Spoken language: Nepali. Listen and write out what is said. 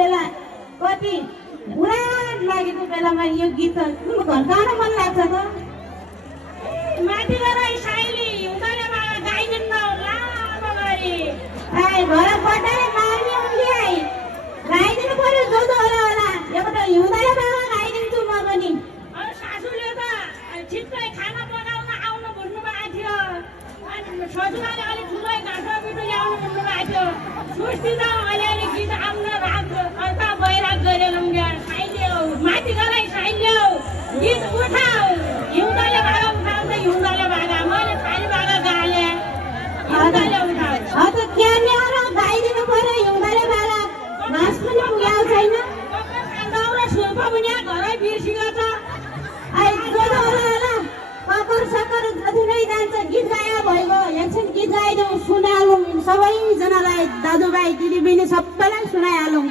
बेला कति उडाट लागेको बेलामा यो गीत घन गाउन मन लाग्छ त माथि गएर साइली हिउँदले गाइदिनु लामो गरी घर बटाले मार्ने उनले आई गाइदिनु पर्यो जो होला एउटा हिउँदले बाबा गाइदिन्छु म पनि सासूले त छिट्टै खाना बनाउन आउनु भन्नु भएको थियो अनि ससुराले अलिक ठुलै घाँसो मिठो ल्याउनु भन्नु भएको थियो सुस्ती त अलिअलि गीत आउन राख अर्का बैराग गरेर साइल्यो माथि गराइ साइल्यो गीत उठाऊ हिउँदले भागा उठाउँछ हिउँदले भागा मैले खाली भागा गाले हिउँदले उठाऊ त क्याने होला गाइदिनु पर्यो हिउँदले भागा घाँस पनि पुग्याउ छैन दाउरा सुर्पा पनि घरै बिर्सिएको छ आई जो होला ककर सकर जति नै जान्छ गीत गाया भइगयो एकछिन गीत गाइदेऊ सुनाइहालौँ सबैजनालाई दाजुभाइ दिदीबहिनी सबैलाई सुनाइहालौँ